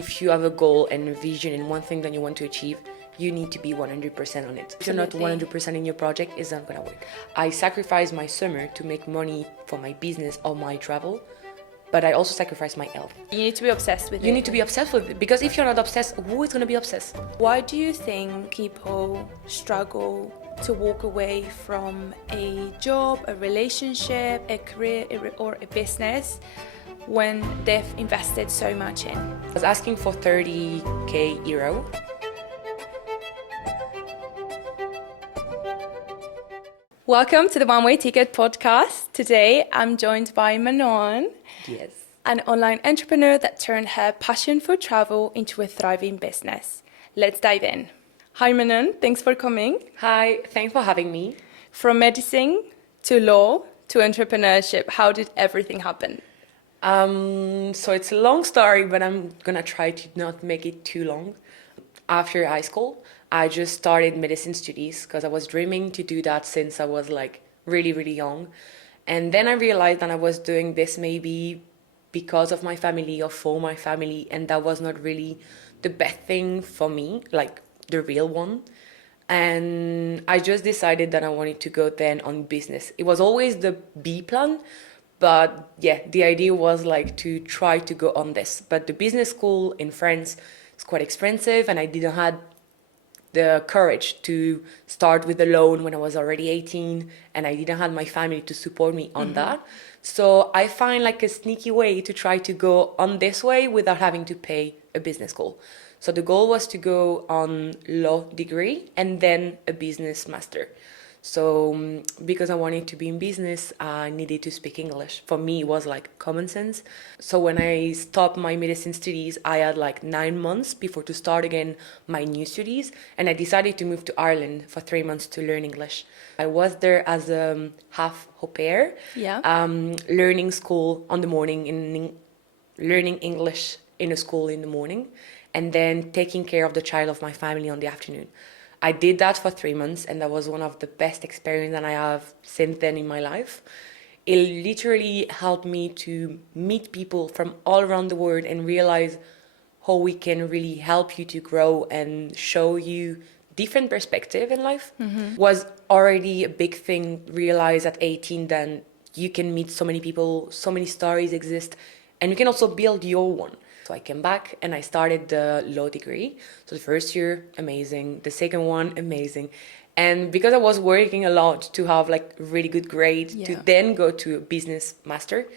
If you have a goal and a vision and one thing that you want to achieve, you need to be 100% on it. If you're not 100% in your project, it's not gonna work. I sacrificed my summer to make money for my business or my travel, but I also sacrificed my health. You need to be obsessed with it. You need to be obsessed with it, because if you're not obsessed, who is gonna be obsessed? Why do you think people struggle to walk away from a job, a relationship, a career, or a business when they've invested so much in? I was asking for 30k euro. Welcome to the One Way Ticket podcast. Today I'm joined by Manon, Yes. an online entrepreneur that turned her passion for travel into a thriving business. Let's dive in. Hi Manon, thanks for coming. Hi, thanks for having me. From medicine to law to entrepreneurship, how did everything happen? So it's a long story, but I'm gonna try to not make it too long. After high school, I just started medicine studies because I was dreaming to do that since I was like really, really young. And then I realized that I was doing this maybe because of my family or for my family, and that was not really the best thing for me, like the real one. And I just decided that I wanted to go then on business. It was always the B plan, but yeah, the idea was like to try to go on this. But the business school in France is quite expensive, and I didn't have the courage to start with a loan when I was already 18, and I didn't have my family to support me on that. So I find like a sneaky way to try to go on this way without having to pay a business school. So the goal was to go on law degree and then a business master. So because I wanted to be in business, I needed to speak English. For me, it was like common sense. So when I stopped my medicine studies, I had like 9 months before to start again my new studies. And I decided to move to Ireland for 3 months to learn English. I was there as a half au pair, learning school on the morning, learning English in a school in the morning, and then taking care of the child of my family on the afternoon. I did that for 3 months, and that was one of the best experiences that I have since then in my life. It literally helped me to meet people from all around the world and realize how we can really help you to grow and show you different perspective in life. Was already a big thing, realize at 18 then you can meet so many people, so many stories exist, and you can also build your one. So I came back and I started the law degree. So the first year, amazing. The second one, amazing. And because I was working a lot to have like really good grade to then go to a business master,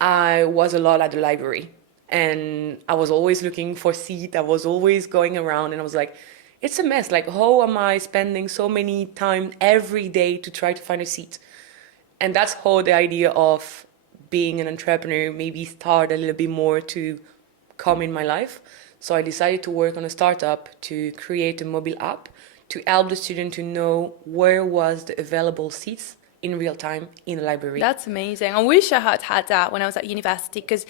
I was a lot at the library. And I was always looking for seat. I was always going around and I was like, it's a mess. Like, how am I spending so many time every day to try to find a seat? And that's how the idea of being an entrepreneur maybe started a little bit more to come in my life. So I decided to work on a startup to create a mobile app to help the student to know where was the available seats in real time in the library. That's amazing. I wish I had that when I was at university, because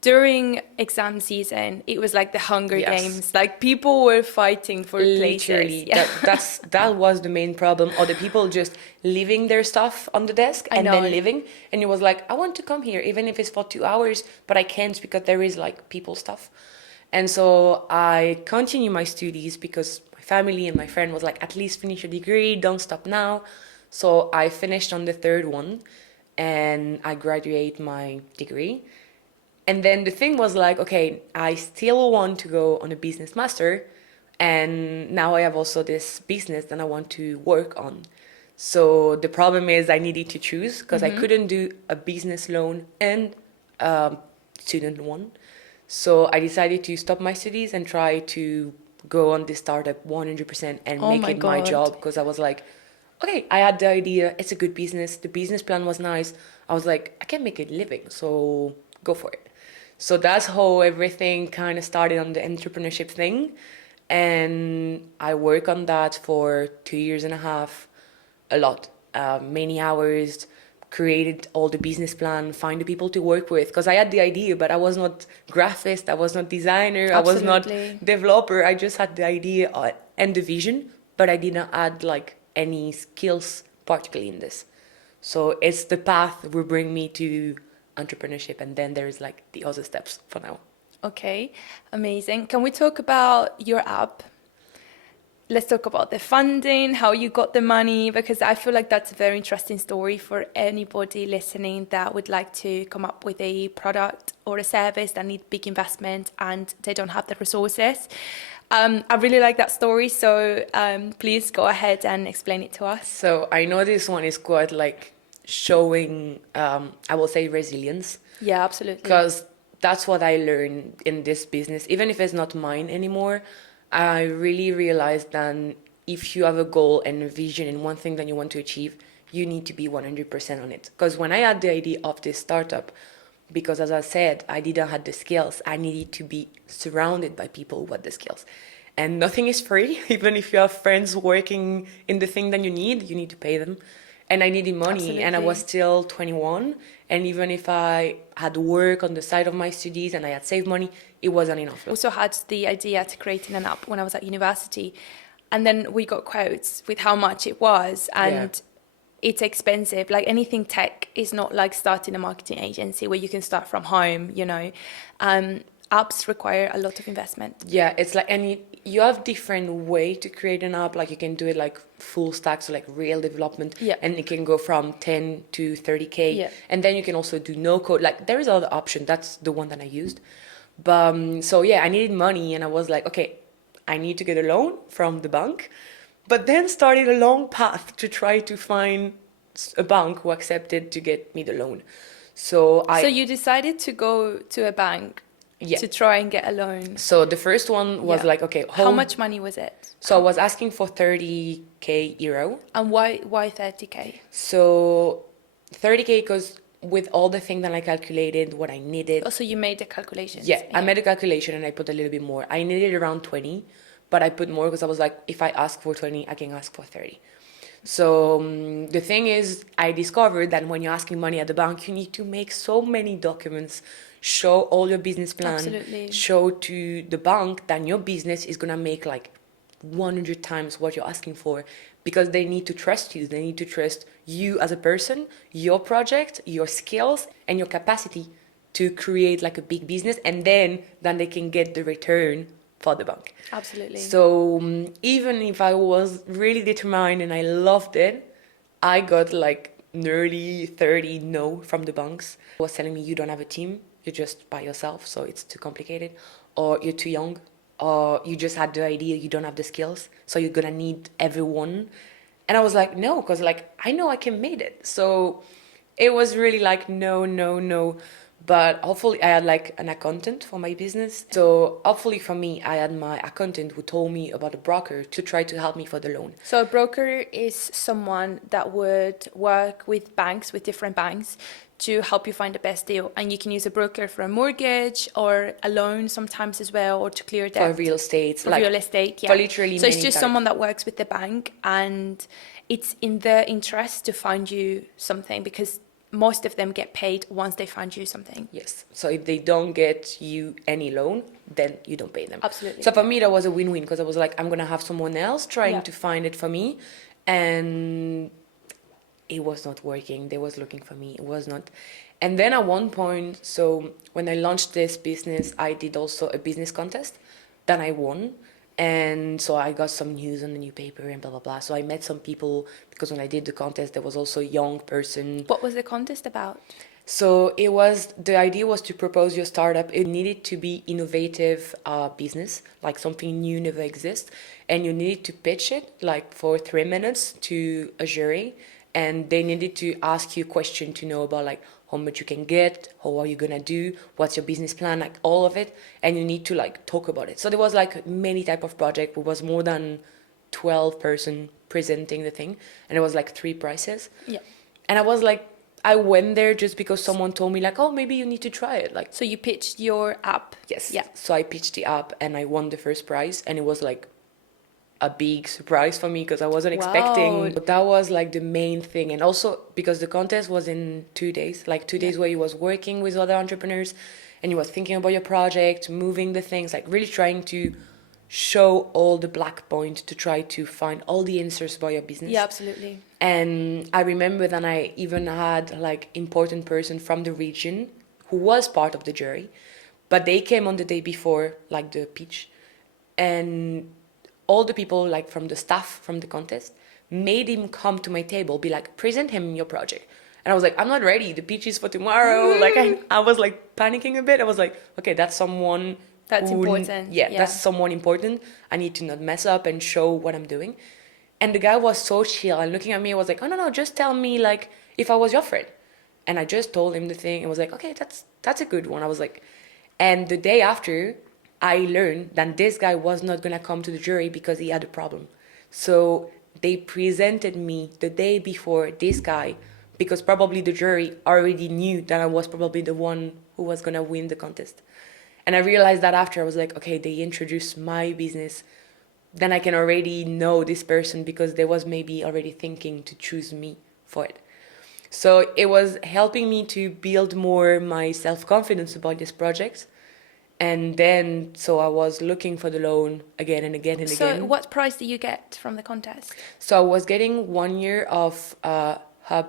during exam season, it was like the Hunger Games. Like people were fighting for Literally, places. that was the main problem. Or the people just leaving their stuff on the desk and then leaving. And it was like, I want to come here, even if it's for 2 hours, but I can't because there is like people stuff. And so I continue my studies because my family and my friend was like, at least finish your degree, don't stop now. So I finished on the third one and I graduate my degree. And then the thing was like, okay, I still want to go on a business master. And now I have also this business that I want to work on. So the problem is I needed to choose because I couldn't do a business loan and student one. So I decided to stop my studies and try to go on this startup 100% and make it my job, because I was like, okay, I had the idea. It's a good business. The business plan was nice. I was like, I can make a living, so go for it. So that's how everything kind of started on the entrepreneurship thing. And I work on that for 2.5 years, a lot, many hours, created all the business plan, find the people to work with. Because I had the idea, but I was not graphist, I was not designer, I was not developer. I just had the idea and the vision, but I didn't add like any skills particularly in this. So it's the path will bring me to entrepreneurship, and then there's like the other steps for now. Okay, amazing. Can we talk about your app? Let's talk about the funding, how you got the money, because I feel like that's a very interesting story for anybody listening that would like to come up with a product or a service that need big investment and they don't have the resources. I really like that story, so please go ahead and explain it to us. So I know this one is quite like showing, I will say, resilience, Yeah, absolutely. because that's what I learned in this business. Even if it's not mine anymore, I really realized that if you have a goal and a vision and one thing that you want to achieve, you need to be 100% on it. Because when I had the idea of this startup, because as I said, I didn't have the skills, I needed to be surrounded by people who had the skills. And nothing is free. Even if you have friends working in the thing that you need to pay them. And I needed money, and I was still 21. And even if I had work on the side of my studies and I had saved money, it wasn't enough. I also had the idea to creating an app when I was at university, and then we got quotes with how much it was, and it's expensive. Like anything tech is not like starting a marketing agency where you can start from home, you know. Apps require a lot of investment. Yeah, it's like, and you have different way to create an app. Like you can do it like full stack, so like real development, and it can go from 10 to 30K. Yeah. And then you can also do no code. Like there is other option. That's the one that I used. But so yeah, I needed money, and I was like, okay, I need to get a loan from the bank. But then started a long path to try to find a bank who accepted to get me the loan. So you decided to go to a bank to try and get a loan. So the first one was like, okay, how much money was it? So I was asking for 30K euro. And why 30K? So 30K because with all the things that I calculated, what I needed. Also, you made the calculations. Yeah, I made a calculation and I put a little bit more. I needed around 20, but I put more because I was like, if I ask for 20, I can ask for 30. So the thing is, I discovered that when you're asking money at the bank, you need to make so many documents, show all your business plan, show to the bank that your business is gonna make like 100 times what you're asking for, because they need to trust you. They need to trust you as a person, your project, your skills, and your capacity to create like a big business, and then they can get the return for the bank. Absolutely. So even if I was really determined and I loved it, I got like nearly 30 no from the banks. It was telling me, you don't have a team, you're just by yourself, so it's too complicated, or you're too young, or you just had the idea, you don't have the skills, so you're gonna need everyone. And I was like, no, because like I know I can make it. So it was really like no. But hopefully I had like an accountant for my business. So hopefully for me, I had my accountant who told me about a broker to try to help me for the loan. So a broker is someone that would work with banks, with different banks, to help you find the best deal. And you can use a broker for a mortgage or a loan sometimes as well, or to clear debt. For real estate. For real estate, yeah. For literally so it's just someone that works with the bank, and it's in their interest to find you something, because most of them get paid once they find you something. Yes. So if they don't get you any loan, then you don't pay them. Absolutely. So for me, that was a win-win, because I was like, I'm going to have someone else trying to find it for me. And it was not working. They was looking for me. It was not. And then at one point, so when I launched this business, I did also a business contest that I won. And so I got some news on the newspaper and blah, blah, blah. So I met some people, because when I did the contest, there was also a young person. What was the contest about? So the idea was to propose your startup. It needed to be innovative business, like something new, never exists. And you needed to pitch it like for 3 minutes to a jury. And they needed to ask you a question to know about like how much you can get, how are you gonna do, what's your business plan, like all of it. And you need to like talk about it. So there was like many type of project. It was more than 12 person presenting the thing. And it was like 3 prizes. Yeah. And I was like, I went there just because someone told me like, oh, maybe you need to try it. Like, so you pitched your app? Yes. Yeah. So I pitched the app and I won the first prize, and it was like a big surprise for me because I wasn't expecting. But that was like the main thing. And also because the contest was in 2 days, like 2 days where you was working with other entrepreneurs and you was thinking about your project, moving the things, like really trying to show all the black point to try to find all the answers about your business. Yeah, absolutely. And I remember that I even had like important person from the region who was part of the jury, But they came on the day before, like the pitch, and all the people like from the staff from the contest made him come to my table, be like, present him your project. And I was like, I'm not ready. The pitch is for tomorrow. Like I was like panicking a bit. I was like, okay, that's someone That's who, important. yeah, Yeah. that's someone important. I need to not mess up and show what I'm doing. And the guy was so chill and looking at me. I was like, oh no, just tell me like if I was your friend. And I just told him the thing. I was like, okay, that's a good one. I was like, and the day after, I learned that this guy was not gonna come to the jury because he had a problem. So they presented me the day before this guy because probably the jury already knew that I was probably the one who was gonna win the contest. And I realized that after I was like, okay, they introduced my business, then I can already know this person because they was maybe already thinking to choose me for it. So it was helping me to build more my self-confidence about this project. And then, so I was looking for the loan again and again and again. So what prize did you get from the contest? So I was getting 1 year of hub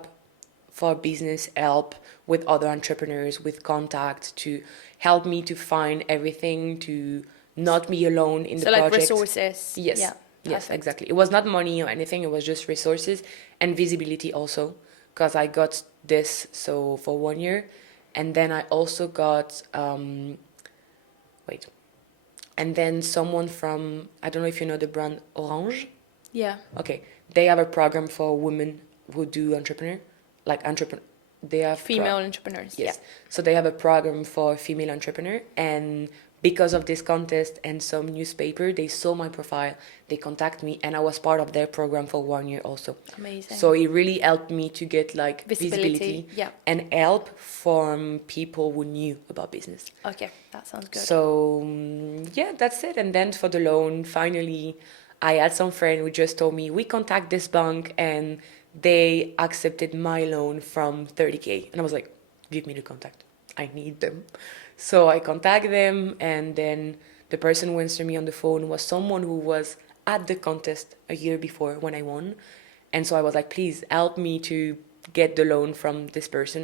for business help with other entrepreneurs, with contacts to help me to find everything, to not be alone in the So like project. resources. Yes. Yeah. Yes, Perfect. exactly. It was not money or anything. It was just resources and visibility also, because I got this so for 1 year, and then I also got wait, and then someone from, I don't know if you know the brand Orange. Yeah. Okay, they have a program for women who do entrepreneur, like entrepreneur. They have Female entrepreneurs. yes. So they have a program for female entrepreneur, and because of this contest and some newspaper, they saw my profile, they contact me, and I was part of their program for 1 year also. Yeah. Amazing. So it really helped me to get like Visibility, yeah. and help from people who knew about business. Okay, that sounds good. So yeah, that's it. And then for the loan, finally, I had some friend who just told me we contact this bank and they accepted my loan from 30K, and I was like, give me the contact. I need them. So I contact them, and then the person who answered me on the phone was someone who was at the contest a year before when I won. And so I was like, please help me to get the loan from this person.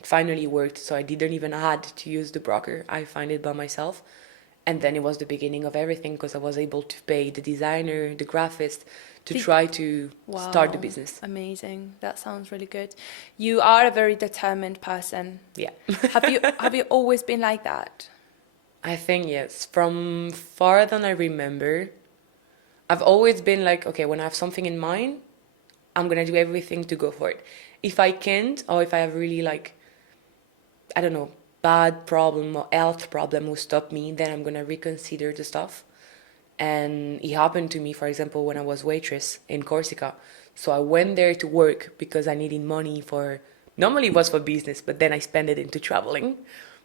It finally worked, so I didn't even had to use the broker. I found it by myself. And then it was the beginning of everything because I was able to pay the designer, the graphist, to try to start the Wow, business. Amazing. That sounds really good. You are a very determined person. Yeah. Have you always been like that? I think yes. From far than I remember, I've always been like, okay, when I have something in mind, I'm gonna do everything to go for it. If I can't, or if I have really like, I don't know, bad problem or health problem will stop me, then I'm gonna reconsider the stuff. And it happened to me, for example, when I was waitress in Corsica. So I went there to work because I needed money for, normally it was for business, but then I spent it into traveling.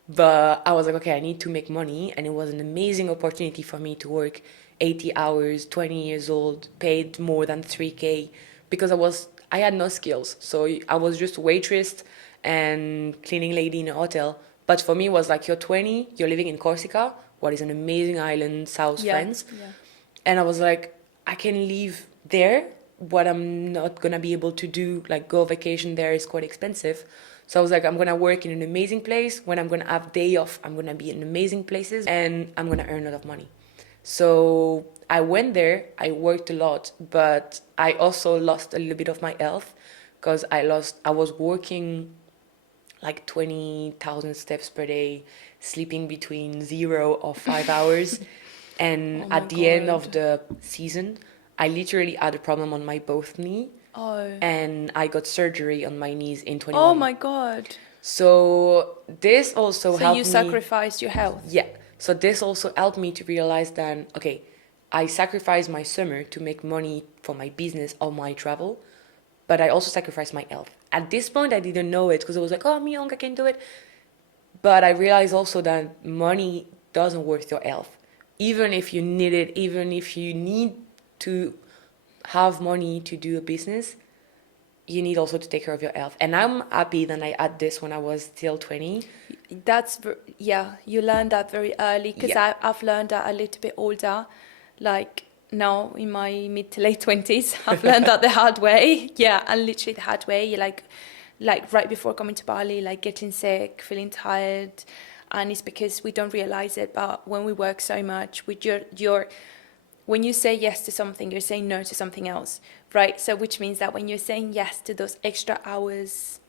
But I was like, okay, I need to make money. And it was an amazing opportunity for me to work 80 hours, 20 years old, paid more than 3K because I had no skills. So I was just waitress and cleaning lady in a hotel. But for me, it was like, you're 20, you're living in Corsica, what is an amazing island, South France. Yeah. And I was like, I can live there. What I'm not gonna be able to do, like go vacation there, is quite expensive. So I was like, I'm gonna work in an amazing place. When I'm gonna have day off, I'm gonna be in amazing places and I'm gonna earn a lot of money. So I went there, I worked a lot, but I also lost a little bit of my health because I was working like 20,000 steps per day, sleeping between 0 or 5 hours. And Oh my at the end God. of the season, I literally had a problem on my both knee, Oh. and I got surgery on my knees in 21. Oh my God. So this also So helped you me. sacrificed your health. Yeah. So this also helped me to realize that, okay, I sacrificed my summer to make money for my business or my travel, but I also sacrificed my health. At this point, I didn't know it because I was like, oh, I'm young, I can do it. But I realized also that money doesn't worth your health. Even if you need it, even if you need to have money to do a business, you need also to take care of your health. And I'm happy that I had this when I was still 20. Yeah, you learned that very early because Yeah. I've learned that a little bit older, like now in my mid to late 20s. I've learned that the hard way. Yeah, and literally the hard way. You're like right before coming to Bali, like getting sick, feeling tired. and it's because we don't realize it, but when we work so much with your when you say yes to something, you're saying no to something else, right? So which means that when you're saying yes to those extra hours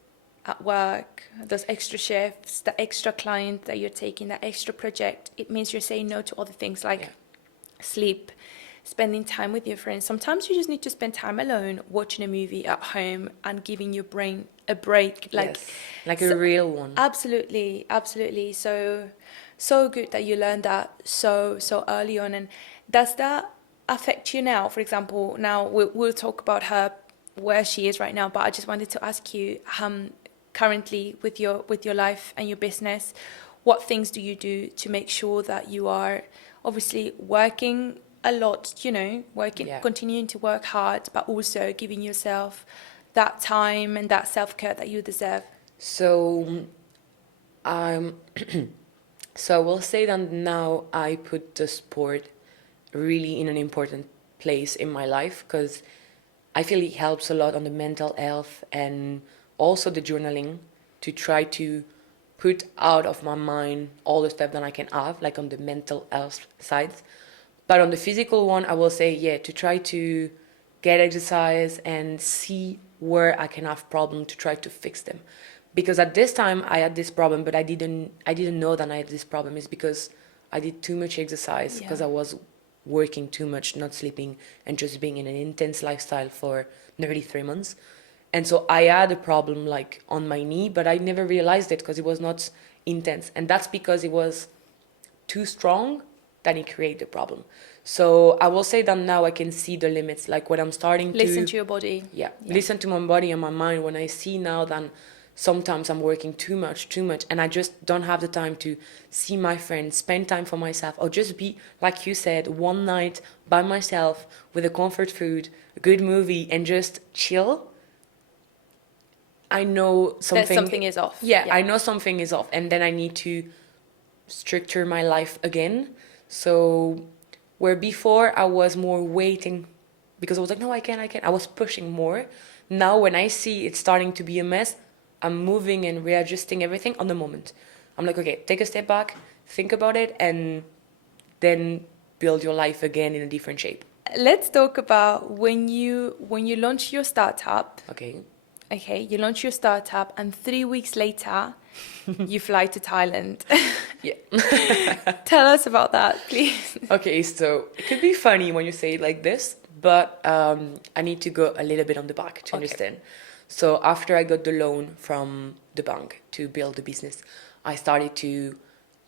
at work, those extra shifts, the extra client that you're taking, that extra project, it means you're saying no to other things like sleep, spending time with your friends. Sometimes you just need to spend time alone, watching a movie at home and giving your brain a break. Like a real one. Absolutely, absolutely. So good that you learned that so early on. And does that affect you now? For example, now we'll talk about her, where she is right now, but I just wanted to ask you, currently with your life and your business, what things do you do to make sure that you are obviously working a lot, continuing to work hard, but also giving yourself that time and that self-care that you deserve? So, um, so I will say that now I put the sport really in an important place in my life, because I feel it helps a lot on the mental health and also the journaling, to try to put out of my mind all the stuff that I can have, like on the mental health side. But on the physical one, I will say, yeah, to try to get exercise and see where I can have problem to try to fix them. Because at this time I had this problem, but I didn't know that I had this problem. Is because I did too much exercise, because I was working too much, not sleeping, and just being in an intense lifestyle for nearly 3 months. And so I had a problem like on my knee, but I never realized it because it was not intense. And that's because it was too strong that it created the problem. So I will say that now I can see the limits, like when I'm starting to Listen to your body. listen to my body and my mind. When I see now that sometimes I'm working too much, and I just don't have the time to see my friends, spend time for myself, or just be, like you said, one night by myself with a comfort food, a good movie, and just chill. I know Something is off. I know something is off, and then I need to structure my life again. So where before I was more waiting, because I was like, no, I can. I was pushing more. Now when I see it's starting to be a mess, I'm moving and readjusting everything on the moment. I'm like, okay, take a step back, think about it, and then build your life again in a different shape. Let's talk about when you launch your startup. Okay, You launch your startup, and 3 weeks later, you fly to Thailand. yeah. Tell us about that, please. Okay, so it could be funny when you say it like this, but I need to go a little bit on the back to understand. So after I got the loan from the bank to build the business, I started to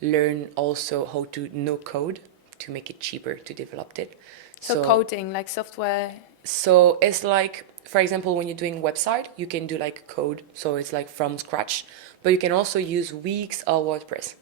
learn also how to know code to make it cheaper to develop it. So coding, like software. So it's like, for example, when you're doing website, you can do like code. So it's like from scratch, but you can also use Wix or WordPress.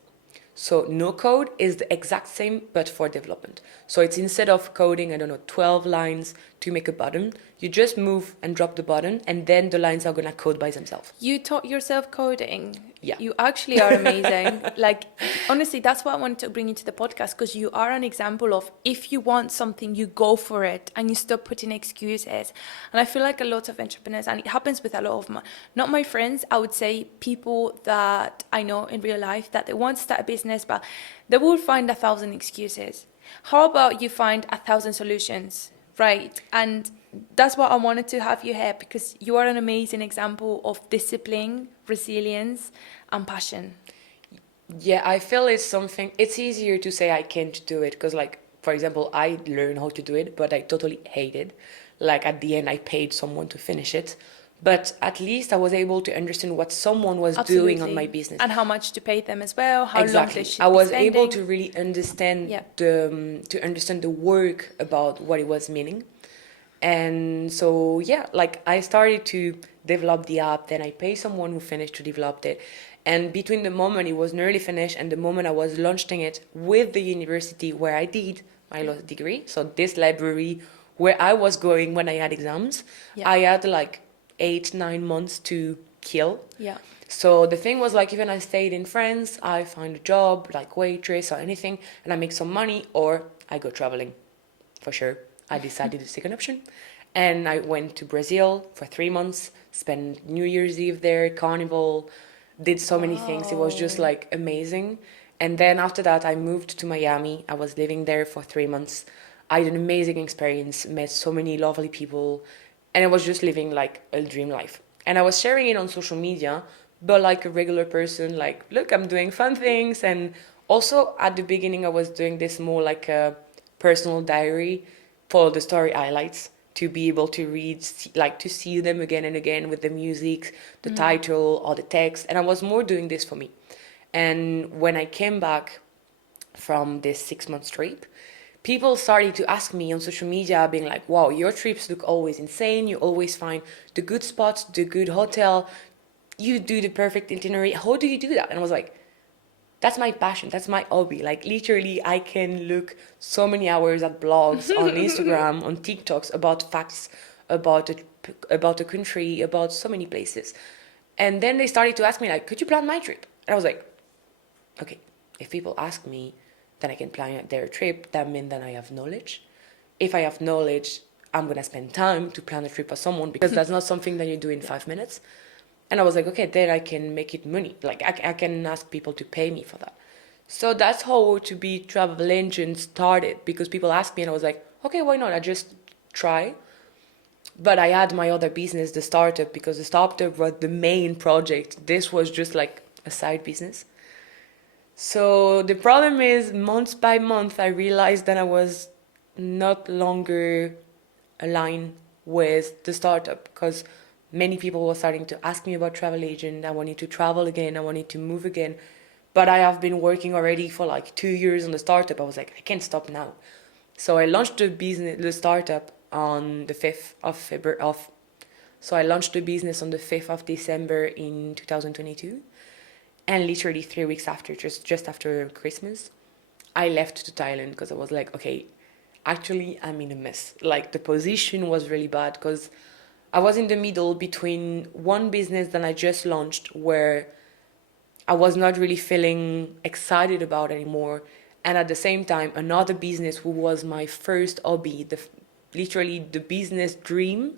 So no code is the exact same, but for development. So it's instead of coding, 12 lines to make a button, you just move and drop the button, and then the lines are gonna code by themselves. You taught yourself coding. Yeah. You actually are amazing. Like, honestly, that's why I wanted to bring you to the podcast, because you are an example of, if you want something, you go for it and you stop putting excuses. And I feel like a lot of entrepreneurs, and it happens with a lot of not my friends, I would say people that I know in real life, that they want to start a business, but they will find 1,000 excuses. How about you find 1,000 solutions, right? And that's why I wanted to have you here, because you are an amazing example of discipline, resilience, and passion. Yeah, I feel it's easier to say I can't do it, because, like, for example, I learned how to do it, but I totally hate it. Like, at the end, I paid someone to finish it. But at least I was able to understand what someone was doing on my business. And how much to pay them as well, how long they should I was be able spending. to really understand the work about what it was meaning. And so, yeah, like I started to develop the app, then I pay someone who finished to develop it. And between the moment it was nearly finished and the moment I was launching it with the university where I did my law degree, so this library where I was going when I had exams, I had like 8-9 months to kill. Yeah. So the thing was, like, even I stayed in France, I find a job like waitress or anything, and I make some money, or I go traveling, for sure. I decided the second option, and I went to Brazil for 3 months, spent New Year's Eve there, Carnival, did so many things. It was just like amazing. And then after that, I moved to Miami. I was living there for 3 months. I had an amazing experience, met so many lovely people, and I was just living like a dream life. And I was sharing it on social media, but like a regular person, like, look, I'm doing fun things. And also at the beginning, I was doing this more like a personal diary for the story highlights to be able to read, like to see them again and again with the music, the title, or the text. And I was more doing this for me. And when I came back from this 6 month trip, people started to ask me on social media, being like, wow, your trips look always insane. You always find the good spots, the good hotel. You do the perfect itinerary. How do you do that? And I was like, that's my passion. That's my hobby. Like literally, I can look so many hours at blogs on Instagram, on TikToks about facts about the country, about so many places. And then they started to ask me like, could you plan my trip? And I was like, okay, if people ask me, then I can plan their trip. That means that I have knowledge. If I have knowledge, I'm gonna spend time to plan a trip for someone because that's not something that you do in 5 minutes. And I was like, okay, then I can make it money. Like I can ask people to pay me for that. So that's how To Be Travel Agent started because people asked me and I was like, okay, why not? I just try. But I had my other business, the startup, because the startup was the main project. This was just like a side business. So the problem is, month by month, I realized that I was not longer aligned with the startup because many people were starting to ask me about travel agent. I wanted to travel again. I wanted to move again. But I have been working already for like 2 years on the startup. I was like, I can't stop now. So I launched the startup on the 5th of February. So I launched the business on the 5th of December in 2022. And literally 3 weeks after, just after Christmas, I left to Thailand because I was like, okay, actually, I'm in a mess. Like the position was really bad because I was in the middle between one business that I just launched where I was not really feeling excited about anymore. And at the same time, another business who was my first hobby, literally the business dream,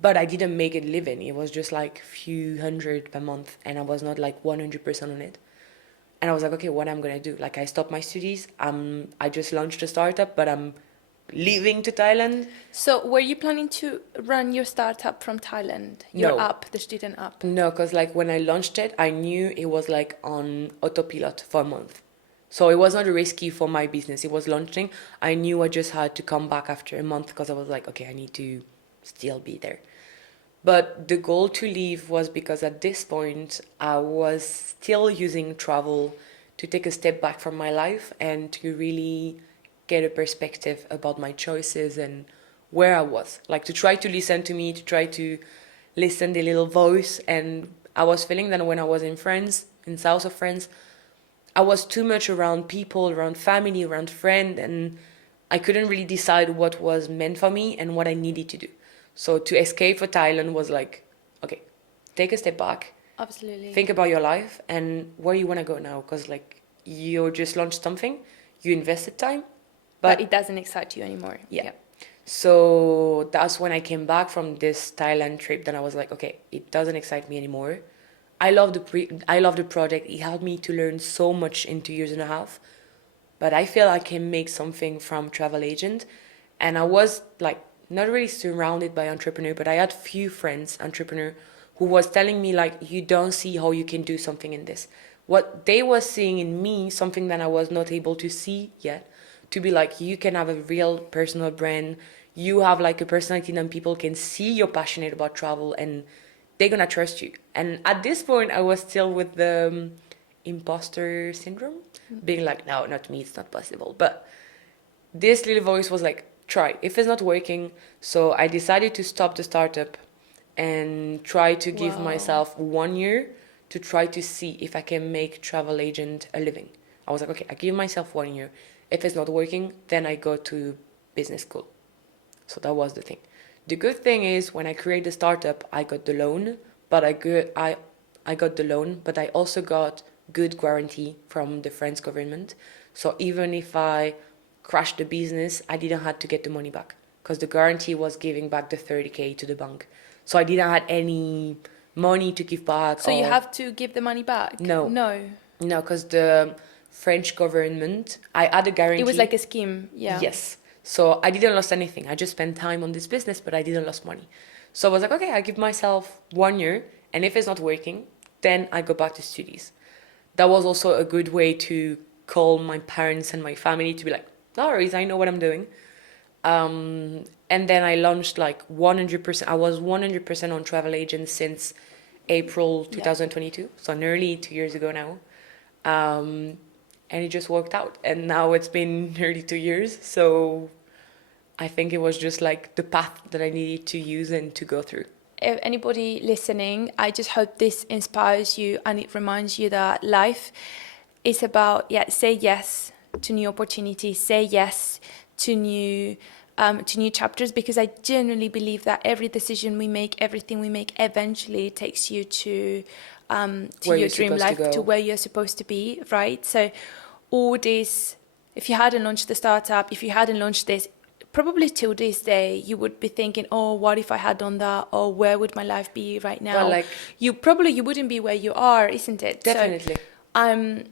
but I didn't make it living. It was just like a few hundred per month, and I was not like 100% on it. And I was like, okay, what am I gonna do? Like, I stopped my studies. I just launched a startup, but I'm leaving to Thailand. So were you planning to run your startup from Thailand? Your No. app, the student app? No, because like when I launched it, I knew it was like on autopilot for a month. So it was not risky for my business. It was launching. I knew I just had to come back after a month because I was like, okay, I need to still be there. But the goal to leave was because at this point, I was still using travel to take a step back from my life and to really get a perspective about my choices and where I was. Like to try to listen to me, to try to listen the little voice. And I was feeling that when I was in France, in south of France, I was too much around people, around family, around friends, and I couldn't really decide what was meant for me and what I needed to do. So to escape for Thailand was like, okay, take a step back, Absolutely. think about your life and where you want to go now. Because like you just launched something, you invested time, but it doesn't excite you anymore. Yeah. So that's when I came back from this Thailand trip. Then I was like, okay, it doesn't excite me anymore. I love the project. It helped me to learn so much in 2 years and a half. But I feel I can make something from travel agent. And I was like not really surrounded by entrepreneur, but I had few friends entrepreneur who was telling me like, you don't see how you can do something in this. What they were seeing in me, something that I was not able to see yet, to be like, you can have a real personal brand. You have like a personality that people can see you're passionate about travel and they're gonna trust you. And at this point, I was still with the imposter syndrome, being like, no, not me, it's not possible. But this little voice was like, try. If it's not working, so I decided to stop the startup and try to give myself 1 year to try to see if I can make travel agent a living. I was like, okay, I give myself 1 year. If it's not working, then I go to business school. So that was the thing. The good thing is when I create the startup, I got the loan, but I got the loan, but I also got good guarantee from the French government. So even if I crashed the business, I didn't have to get the money back because the guarantee was giving back the 30K to the bank. So I didn't have any money to give back. So you have to give the money back? No. No. No, because the French government, I had a guarantee. It was like a scheme, yeah. Yes. So I didn't lose anything. I just spent time on this business, but I didn't lose money. So I was like, okay, I give myself 1 year, and if it's not working, then I go back to studies. That was also a good way to call my parents and my family to be like, no worries, I know what I'm doing. And then I launched like 100%. I was 100% on travel agents since April 2022, so nearly 2 years ago now. And it just worked out. And now it's been nearly 2 years. So I think it was just like the path that I needed to use and to go through. If anybody listening, I just hope this inspires you and it reminds you that life is about, say yes to new opportunities, say yes to new chapters, because I genuinely believe that every decision we make, everything we make, eventually takes you to your dream life, to where you're supposed to be, right? So all this, if you hadn't launched the startup, if you hadn't launched this, probably till this day you would be thinking, oh, what if I had done that, or where would my life be right now? But like, you wouldn't be where you are, isn't it? Definitely. So,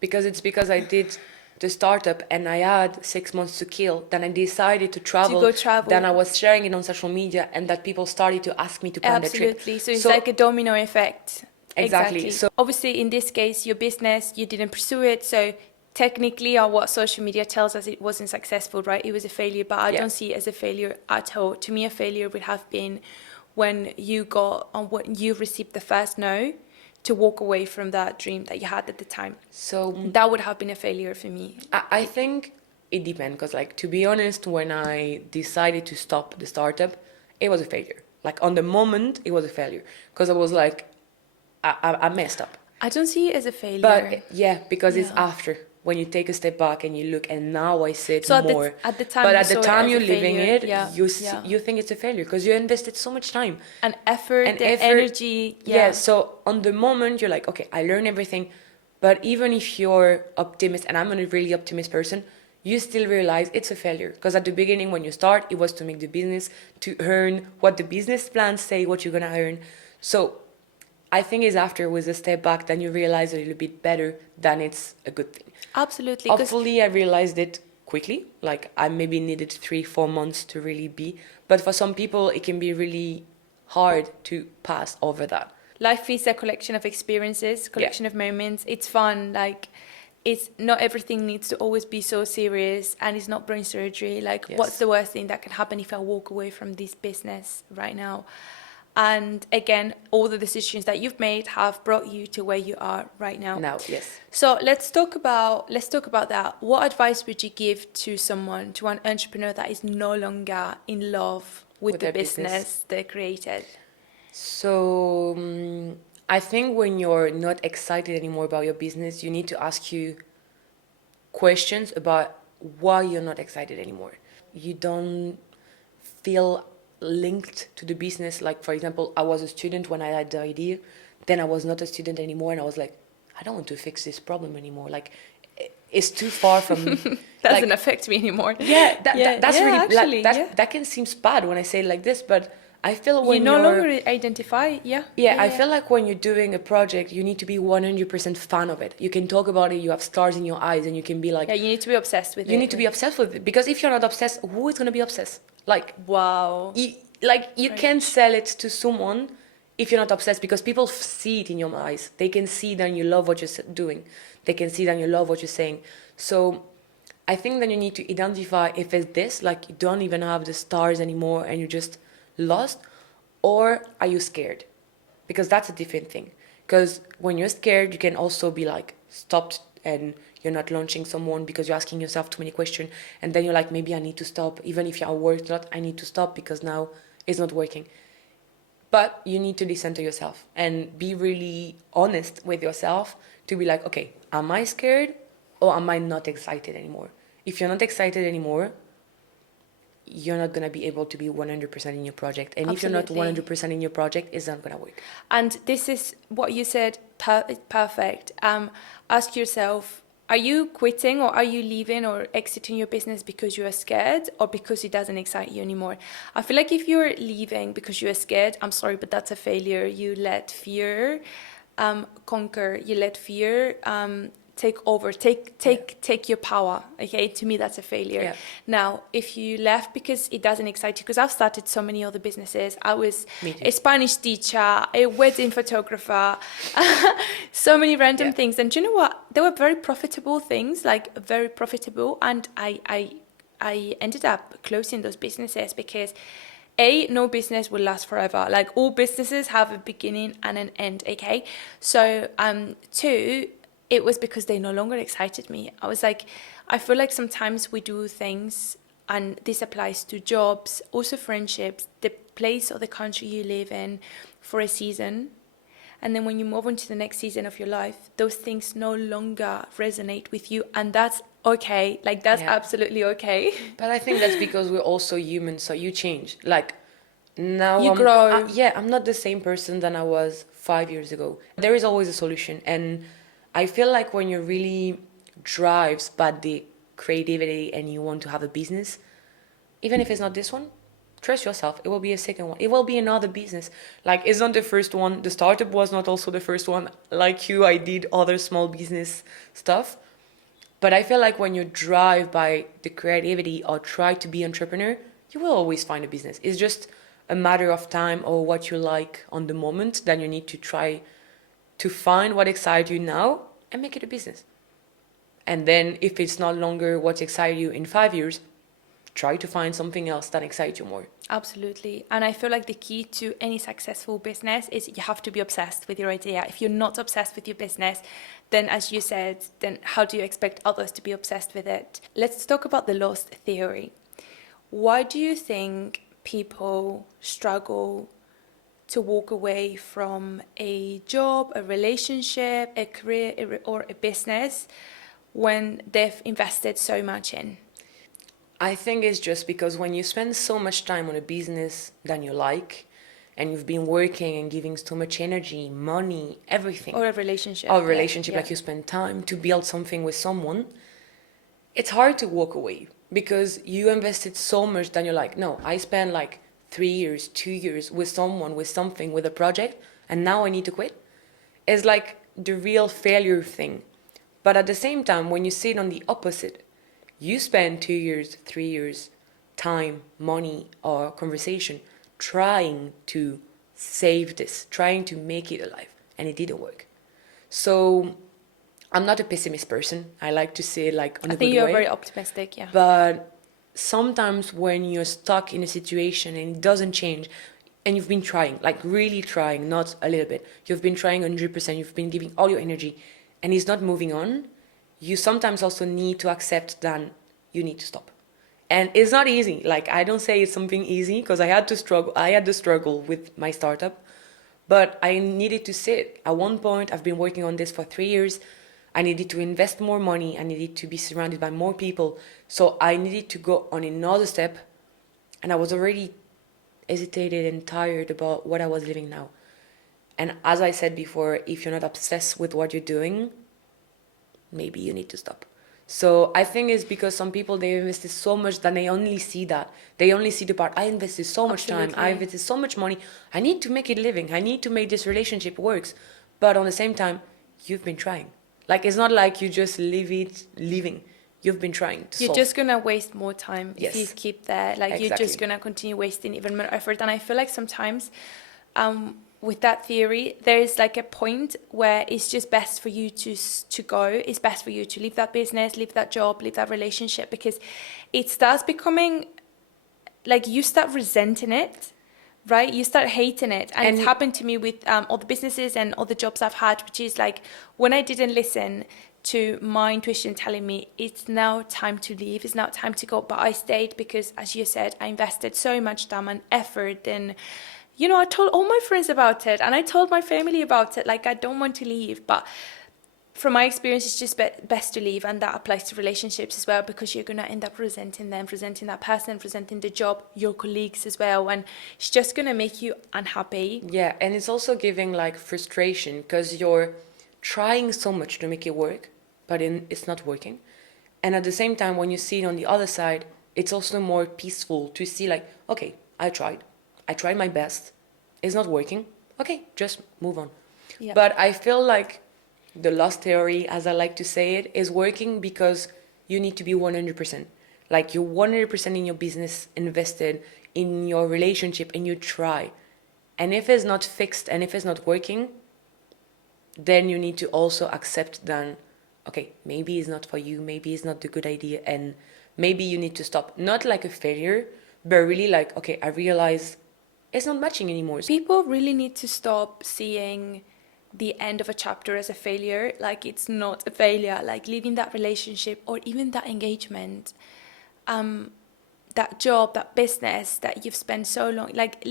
because I did the startup and I had 6 months to kill, then I decided to travel. Then I was sharing it on social media, and that people started to ask me to plan the trip. Absolutely. So it's like a domino effect. Exactly. So obviously in this case, your business, you didn't pursue it, so technically, or what social media tells us, it wasn't successful, right? It was a failure, but I don't see it as a failure at all. To me, a failure would have been when you received the first no to walk away from that dream that you had at the time. So that would have been a failure for me. I think it depends, because like, to be honest, when I decided to stop the startup, it was a failure. Like, on the moment, it was a failure, because I was like, I messed up. I don't see it as a failure. But because it's after, when you take a step back and you look, and now I see it more. At the time, but at the time you're living it, you think it's a failure, because you invested so much time and effort, energy. So on the moment you're like, okay, I learned everything. But even if you're optimist, and I'm a really optimist person, you still realize it's a failure, because at the beginning, when you start, it was to make the business, to earn what the business plans say what you're gonna earn. So I think it's after, with a step back, then you realize a little bit better, then it's a good thing. Absolutely. Hopefully I realized it quickly. Like, I maybe needed 3-4 months to really be. But for some people, it can be really hard to pass over that. Life is a collection of experiences, collection of moments. It's fun. Like, it's not everything needs to always be so serious, and it's not brain surgery. Like, what's the worst thing that can happen if I walk away from this business right now? And again, all the decisions that you've made have brought you to where you are right now. Yes. So let's talk about that. What advice would you give to an entrepreneur that is no longer in love with the business they created? So I think when you're not excited anymore about your business, you need to ask you questions about why you're not excited anymore. You don't feel linked to the business. Like, for example, I was a student when I had the idea, then I was not a student anymore, and I was like, I don't want to fix this problem anymore. Like, it's too far from me. Doesn't affect me anymore. That can seem bad when I say it like this, but I feel when you no longer identify. I feel like when you're doing a project, you need to be 100% fan of it. You can talk about it, you have stars in your eyes, and you can be like, you need to be obsessed with it. You need to be obsessed with it, because if you're not obsessed, who is going to be obsessed? Like, wow. You can't sell it to someone if you're not obsessed, because people see it in your eyes. They can see that you love what you're doing. They can see that you love what you're saying. So I think that you need to identify if it's this, like, you don't even have the stars anymore and you're just lost, or are you scared? Because that's a different thing. Because when you're scared, you can also be like stopped, and you're not launching someone because you're asking yourself too many questions, and then you're like, maybe I need to stop. Even if you're worked a lot, I need to stop because now it's not working. But you need to listen to yourself and be really honest with yourself to be like, okay, am I scared or am I not excited anymore? If you're not excited anymore, you're not going to be able to be 100% in your project. And if you're not 100% in your project, it's not going to work. And this is what you said, perfect. Ask yourself, are you quitting, or are you leaving or exiting your business because you are scared, or because it doesn't excite you anymore? I feel like if you're leaving because you are scared, I'm sorry, but that's a failure. You let fear conquer, you let fear take over, take your power. Okay, to me that's a failure. Yeah. Now, if you left because it doesn't excite you, because I've started so many other businesses. I was Me too. a Spanish teacher, a wedding photographer, so many random Yeah. things. And do you know what? They were very profitable things, like very profitable. And I ended up closing those businesses because no business will last forever. Like all businesses have a beginning and an end, okay? So two, it was because they no longer excited me. I was like, I feel like sometimes we do things, and this applies to jobs, also friendships, the place or the country you live in for a season. And then when you move on to the next season of your life, those things no longer resonate with you. And that's okay. Like, that's Yeah. absolutely okay. But I think that's because we're also human, so you change. Like now, You grow. yeah, I'm not the same person than I was 5 years ago. There is always a solution, and I feel like when you're really drives by the creativity and you want to have a business, even if it's not this one, trust yourself. It will be a second one. It will be another business. Like it's not the first one. The startup was not also the first one. Like you, I did other small business stuff. But I feel like when you drive by the creativity or try to be entrepreneur, you will always find a business. It's just a matter of time or what you like on the moment. Then you need to try to find what excites you now and make it a business. And then if it's not longer what excites you in 5 years, try to find something else that excites you more. Absolutely. And I feel like the key to any successful business is you have to be obsessed with your idea. If you're not obsessed with your business, then as you said, then how do you expect others to be obsessed with it? Let's talk about the lost theory. Why do you think people struggle to walk away from a job, a relationship, a career, or a business when they've invested so much in? I think it's just because when you spend so much time on a business that you like, and you've been working and giving so much energy, money, everything, Or a relationship. or a relationship, Yeah. like you spend time to build something with someone, it's hard to walk away because you invested so much that you're like, no, I spent like 3 years, 2 years with someone, with something, with a project, and now I need to quit. It's like the real failure thing. But at the same time, when you see it on the opposite, you spend 2 years, 3 years, time, money, or conversation trying to save this, trying to make it alive, and it didn't work. So I'm not a pessimist person. I like to say it like in I a think good you're way. very optimistic, yeah. But sometimes when you're stuck in a situation and it doesn't change, and you've been trying, like really trying, not a little bit, you've been trying 100%, you've been giving all your energy, and it's not moving on, you sometimes also need to accept that you need to stop. And it's not easy. Like I don't say it's something easy because I had the struggle with my startup, but I needed to sit. At one point, I've been working on this for 3 years. I needed to invest more money. I needed to be surrounded by more people. So I needed to go on another step. And I was already hesitated and tired about what I was living now. And as I said before, if you're not obsessed with what you're doing, maybe you need to stop. So I think it's because some people, they invested so much that they only see that. They only see the part, I invested so much time, I Absolutely. invested so much money. I need to make it living. I need to make this relationship works. But on the same time, you've been trying. Like it's not like you just leave it living. You've been trying to You're solve. just gonna waste more time if you Yes. keep there. Like you're just Exactly. gonna continue wasting even more effort. And I feel like sometimes with that theory, there is like a point where it's just best for you to go. It's best for you to leave that business, leave that job, leave that relationship, because it starts becoming like you start resenting it, right? You start hating it. And it's happened to me with all the businesses and all the jobs I've had, which is like when I didn't listen to my intuition telling me it's now time to leave, it's now time to go, but I stayed because, as you said, I invested so much time and effort, and you know, I told all my friends about it and I told my family about it, like I don't want to leave. But from my experience, it's just best to leave, and that applies to relationships as well, because you're going to end up resenting them, resenting that person, resenting the job, your colleagues as well, and it's just going to make you unhappy. Yeah, and it's also giving like frustration because you're trying so much to make it work, but it's not working. And at the same time, when you see it on the other side, it's also more peaceful to see like, okay, I tried my best, it's not working. Okay, just move on. Yeah. But I feel like the lost theory, as I like to say it, is working because you need to be 100%. Like you're 100% in your business, invested in your relationship, and you try. And if it's not fixed and if it's not working, then you need to also accept then, okay, maybe it's not for you, maybe it's not the good idea, and maybe you need to stop. Not like a failure, but really like, okay, I realize it's not matching anymore. People really need to stop seeing the end of a chapter as a failure. Like, it's not a failure. Like, leaving that relationship or even that engagement, that job, that business that you've spent so long, like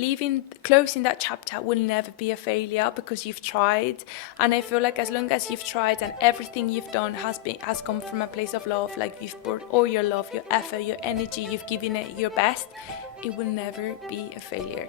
closing that chapter will never be a failure because you've tried. And I feel like as long as you've tried and everything you've done has come from a place of love, like you've poured all your love, your effort, your energy, you've given it your best, it will never be a failure.